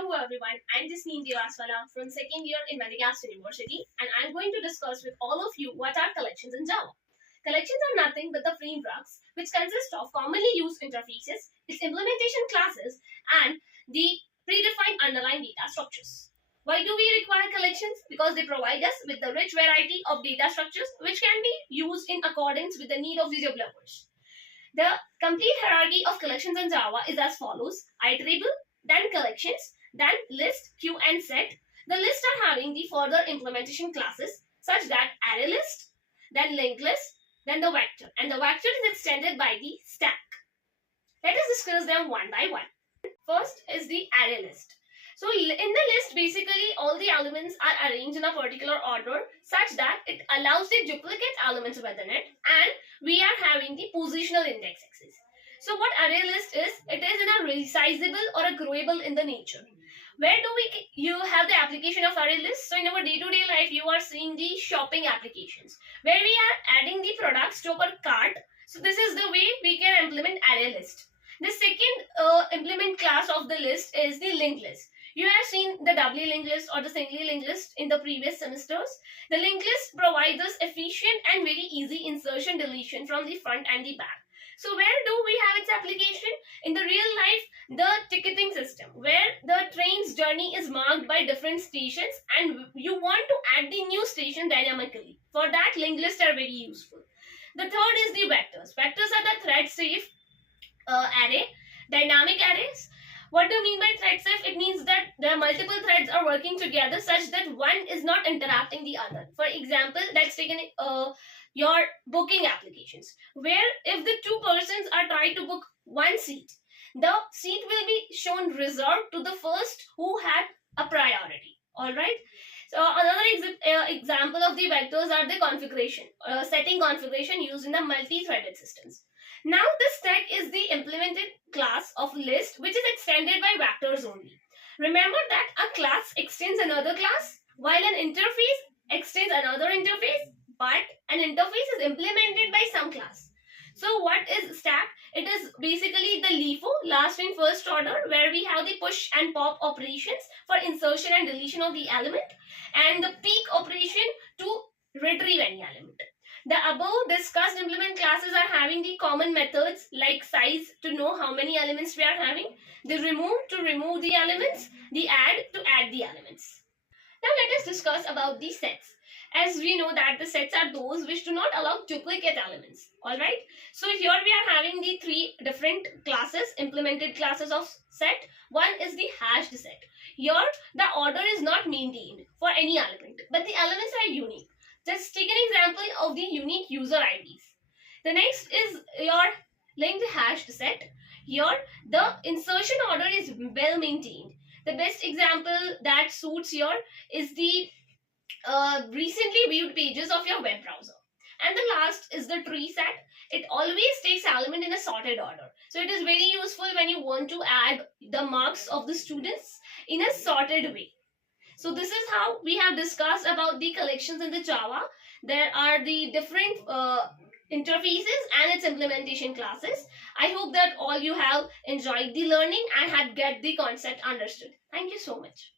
Hello everyone, I'm Jasneem Devaswala from second year in Madagascar University, and I'm going to discuss with all of you what are collections in Java. Collections are nothing but the frameworks which consist of commonly used interfaces, its implementation classes, and the predefined underlying data structures. Why do we require collections? Because they provide us with the rich variety of data structures which can be used in accordance with the need of the developers. The complete hierarchy of collections in Java is as follows: iterable, then collections, then list, queue, and set. The lists are having the further implementation classes such that ArrayList, then LinkedList, then the vector, and the vector is extended by the stack. Let us discuss them one by one. First is the ArrayList. So in the list, basically all the elements are arranged in a particular order such that it allows the duplicate elements within it, and we are having the positional index axis. So what ArrayList is, it is in a resizable or a growable in the nature. Where do you have the application of ArrayList? So in our day-to-day life, you are seeing the shopping applications where we are adding the products to our cart. So this is the way we can implement ArrayList. The second implement class of the list is the linked list. You have seen the doubly linked list or the singly linked list in the previous semesters. The linked list provides us efficient and very easy insertion deletion from the front and the back. So where do we have its application? In the real life, the ticketing system, where the train's journey is marked by different stations and you want to add the new station dynamically. For that, linked lists are very useful. The third is the vectors. Vectors are the thread safe array, dynamic arrays. What do you mean by thread safe? It means that the multiple threads are working together such that one is not interrupting the other. For example, let's take your booking applications, where if the two persons are trying to book one seat, the seat will be shown reserved to the first who had a priority. All right. So another example of the vectors are the configuration, setting configuration used in the multi-threaded systems. Now the stack is the implemented class of list which is extended by vectors only. Remember that a class extends another class while an interface extends another interface, but an interface is implemented by some class. So what is stack? It is basically the LIFO, last in first order, where we have the push and pop operations for insertion and deletion of the element, and the peek operation to retrieve any element. The above discussed implement classes are having the common methods like size to know how many elements we are having, the remove to remove the elements, the add to add the elements. Now let us discuss about the sets. As we know that the sets are those which do not allow duplicate elements. Alright. So here we are having the three different classes, implemented classes of set. One is the hashed set. Here the order is not maintained for any element, but the elements are unique. Just take an example of the unique user IDs. The next is your linked hashed set. Here the insertion order is well maintained. The best example that suits here is the recently viewed pages of your web browser. And the last is the TreeSet. It always takes element in a sorted order. So it is very useful when you want to add the marks of the students in a sorted way. So this is how we have discussed about the collections in the Java. There are the different interfaces and its implementation classes. I hope that all you have enjoyed the learning and had get the concept understood. Thank you so much.